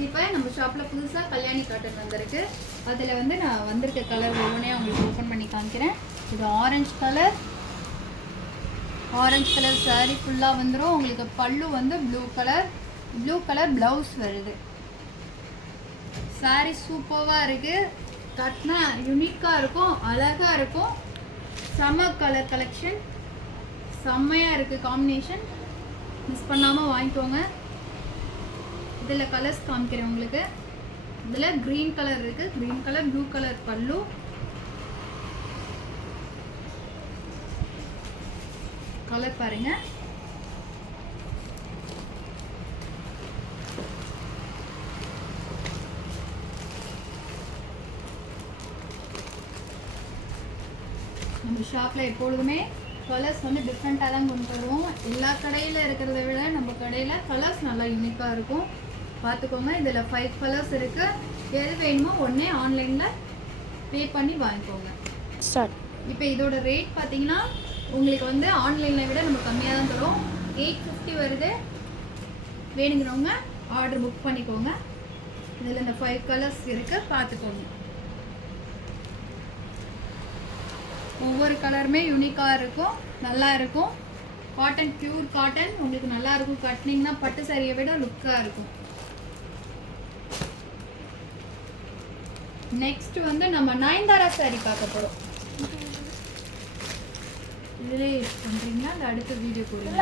இப்போ நம்ம ஷாப்பில் புதுசாக கல்யாணி காட்டன் வந்திருக்கு. அதில் வந்து நான் வந்திருக்க கலர் ஒவ்வொன்றே உங்களுக்கு ஓப்பன் பண்ணி காமிக்கிறேன். இது ஆரஞ்சு கலர் சாரீ ஃபுல்லாக வந்துடும். உங்களுக்கு பல்லு வந்து ப்ளூ கலர் ப்ளவுஸ் வருது. சாரீ சூப்பராக இருக்குது. கட்டினா யூனிக்காக இருக்கும், அழகாக இருக்கும். செம்ம கலர் கலெக்ஷன், செம்மையாக இருக்குது காம்பினேஷன். மிஸ் பண்ணாமல் வாங்கிக்கோங்க. இதில் கலர்ஸ் காமிக்கிறேன் உங்களுக்கு. இதில் க்ரீன் கலர் இருக்குது, க்ரீன் கலர் ப்ளூ கலர் பல்லு. கலர் பாருங்கள். நம்ம ஷாப்பில் எப்பொழுதுமே கலர்ஸ் வந்து டிஃப்ரெண்ட்டாக தான் கொண்டு வருவோம். எல்லா கடையில் இருக்கிறத விட நம்ம கடையில் கலர்ஸ் நல்லா யூனிக்காக இருக்கும். பார்த்துக்கோங்க. இதில் 5 கலர்ஸ் இருக்குது. எது வேணுமோ ஒன்றே ஆன்லைனில் பே பண்ணி வாங்கிக்கோங்க. ஸ்டார்ட். இப்போ இதோட ரேட் பார்த்தீங்கன்னா உங்களுக்கு வந்து ஆன்லைனில் விட நம்ம கம்மியாக தான் தரும். 850 வருது. வேணுங்கிறவங்க ஆர்டர் புக் பண்ணிக்கோங்க. இதில் இந்த 5 கலர்ஸ் இருக்குது, பார்த்துக்கோங்க. ஒவ்வொரு கலருமே யூனிக்காக இருக்கும், நல்லா இருக்கும். காட்டன், பியூர் காட்டன், உங்களுக்கு நல்லா இருக்கும். கட்டினீங்கன்னா பட்டு சாரியை விட லுக்காக இருக்கும். நெக்ஸ்ட் வந்து நம்ம நயன்தாரா சாரி பார்க்க போகிறோம். இதிலே பண்ணுறீங்களா இல்லை அடுத்த வீடியோ போடுங்க?